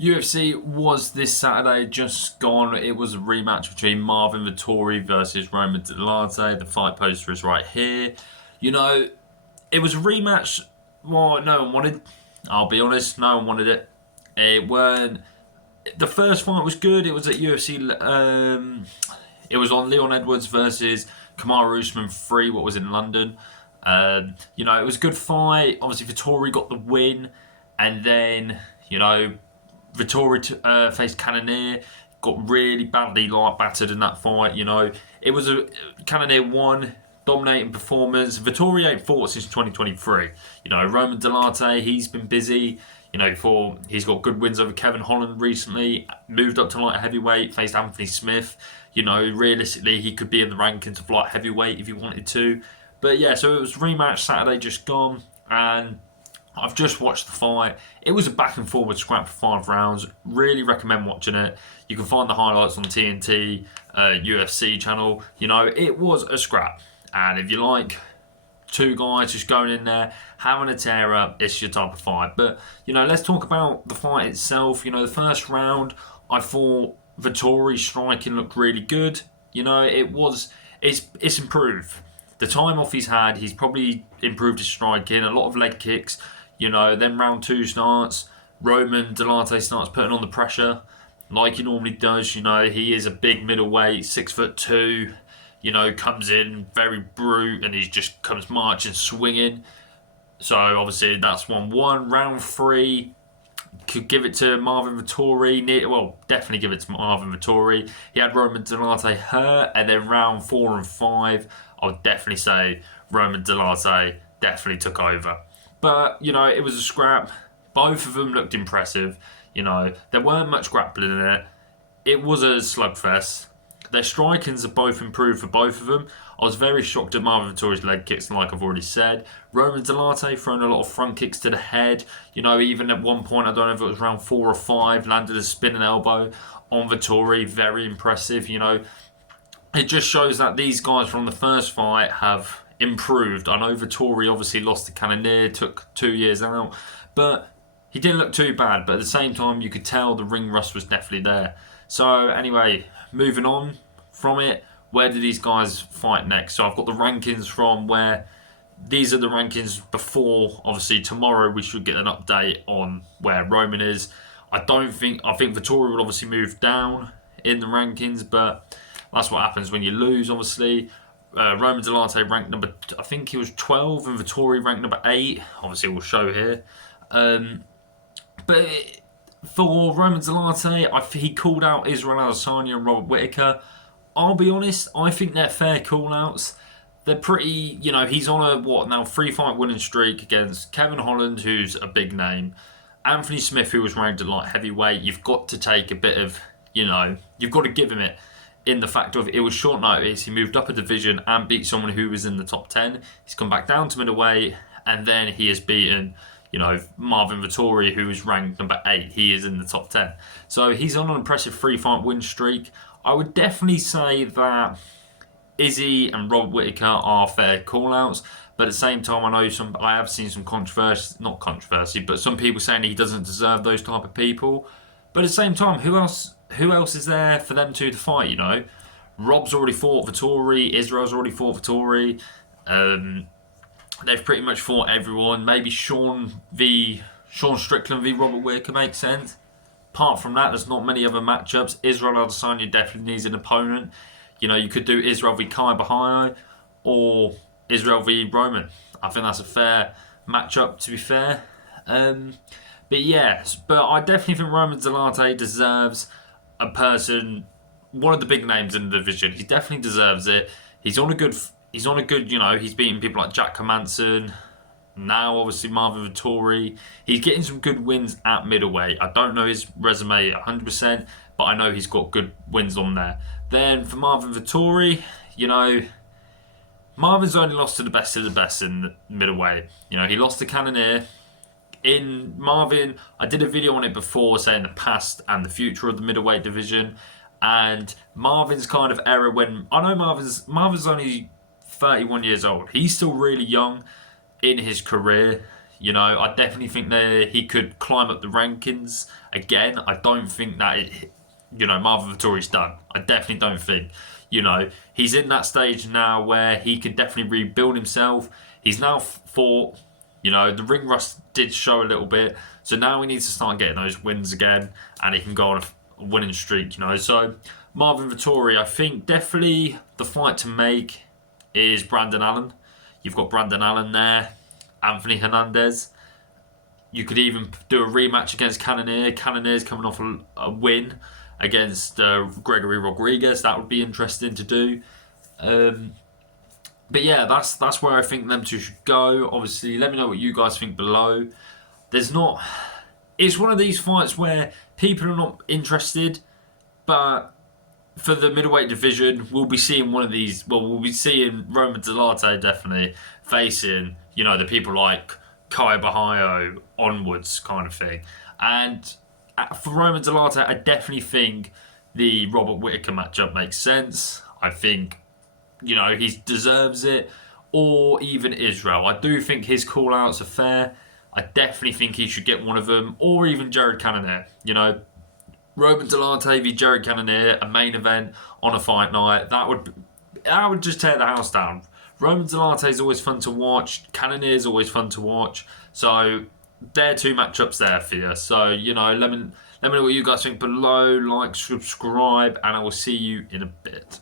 UFC was this Saturday, just gone. It was a rematch between Marvin Vettori versus Roman Dolidze. The fight poster is right here. You know, it was a rematch. Well, no one wanted. I'll be honest, no one wanted it. It weren't. The first fight was good. It was at UFC. It was on Leon Edwards versus Kamaru Usman 3. What was in London. It was a good fight. Obviously, Vettori got the win, and then Vettori faced Cannonier, got really badly battered in that fight. It was a Cannonier won, dominating performance. Vettori ain't fought since 2023. Roman Dolidze, he's been busy. He's got good wins over Kevin Holland recently. Moved up to light heavyweight, faced Anthony Smith. Realistically, he could be in the rankings of light heavyweight if he wanted to. But yeah, so it was rematch Saturday just gone, and I've just watched the fight. It was a back and forward scrap for 5 rounds. Really recommend watching it. You can find the highlights on TNT UFC channel. It was a scrap. And if you like two guys just going in there, having a tear up, it's your type of fight. But, let's talk about the fight itself. The first round, I thought Vettori's striking looked really good. It's improved. The time off he's had, he's probably improved his striking. A lot of leg kicks. Then round 2 starts. Roman Dolidze starts putting on the pressure like he normally does. He is a big middleweight, 6'2". Comes in very brute and he just comes marching, swinging. So obviously that's 1-1. Round 3, could give it to Marvin Vettori. Definitely give it to Marvin Vettori. He had Roman Dolidze hurt, and then round 4 and 5, I would definitely say Roman Dolidze definitely took over. But, it was a scrap. Both of them looked impressive. There weren't much grappling in it. It was a slugfest. Their strikings have both improved for both of them. I was very shocked at Marvin Vettori's leg kicks, like I've already said. Roman Dolidze throwing a lot of front kicks to the head. Even at one point, I don't know if it was round 4 or 5, landed a spinning elbow on Vettori. Very impressive. It just shows that these guys from the first fight have improved. I know Vettori obviously lost to Cannonier, took 2 years out, but he didn't look too bad. But at the same time, you could tell the ring rust was definitely there. So anyway, moving on from it, where do these guys fight next? So I've got the rankings from where these are the rankings before. Obviously tomorrow we should get an update on where Roman is. I think Vettori will obviously move down in the rankings, but that's what happens when you lose, obviously. Roman Dolidze ranked number, I think he was 12, and Vettori ranked number 8. Obviously, we'll show here. But for Roman Dolidze, he called out Israel Adesanya and Robert Whittaker. I'll be honest, I think they're fair call-outs. They're pretty, he's on a 3-fight winning streak against Kevin Holland, who's a big name. Anthony Smith, who was ranked at light heavyweight. You've got to take a bit of, you've got to give him it. In the fact of it was short notice, he moved up a division and beat someone who was in the top 10. He's come back down to middleweight, and then he has beaten, Marvin Vettori, who was ranked number 8. He is in the top 10. So he's on an impressive 3-fight win streak. I would definitely say that Izzy and Robert Whittaker are fair call-outs, but at the same time, I have seen some not controversy, but some people saying he doesn't deserve those type of people. But at the same time, who else is there for them two to fight, Rob's already fought Vettori, Israel's already fought Vettori. They've pretty much fought everyone. Maybe Sean Strickland v Robert Whittaker makes sense. Apart from that, there's not many other matchups. Israel Adesanya definitely needs an opponent. You could do Israel v Kai Bahio or Israel v Roman. I think that's a fair matchup, to be fair. But I definitely think Roman Dolidze deserves a person, one of the big names in the division. He definitely deserves it. He's on a good, he's beaten people like Jack Hermansson. Now, obviously, Marvin Vettori. He's getting some good wins at middleweight. I don't know his resume 100%, but I know he's got good wins on there. Then for Marvin Vettori, Marvin's only lost to the best of the best in the middleweight. He lost to Cannonier. In Marvin, I did a video on it before saying the past and the future of the middleweight division. And Marvin's kind of era when... I know Marvin's only 31 years old. He's still really young in his career. You know, I definitely think that he could climb up the rankings again. I don't think that Marvin Vettori's done. I definitely don't think. You know, he's in that stage now where he can definitely rebuild himself. He's now fought. You know, the ring rust did show a little bit, so now he needs to start getting those wins again, and he can go on a winning streak. You know, so Marvin Vettori, I think definitely the fight to make is Brandon Allen. You've got Brandon Allen there, Anthony Hernandez. You could even do a rematch against Cannonier. Cannonier's coming off a win against Gregory Rodriguez. That would be interesting to do. But yeah, that's where I think them two should go. Obviously, let me know what you guys think below. There's not... It's one of these fights where people are not interested, but for the middleweight division, we'll be seeing one of these... Well, we'll be seeing Roman Dolidze definitely facing, the people like Kai Bahio onwards kind of thing. And for Roman Dolidze, I definitely think the Robert Whittaker matchup makes sense. I think... he deserves it, or even Israel. I do think his call-outs are fair. I definitely think he should get one of them, or even Jared Cannonier. Roman Dolidze v Jared Cannonier, a main event on a fight night, that would just tear the house down. Roman Dolidze is always fun to watch. Cannonier is always fun to watch. So they're two matchups there for you. So let me know what you guys think below. Like, subscribe, and I will see you in a bit.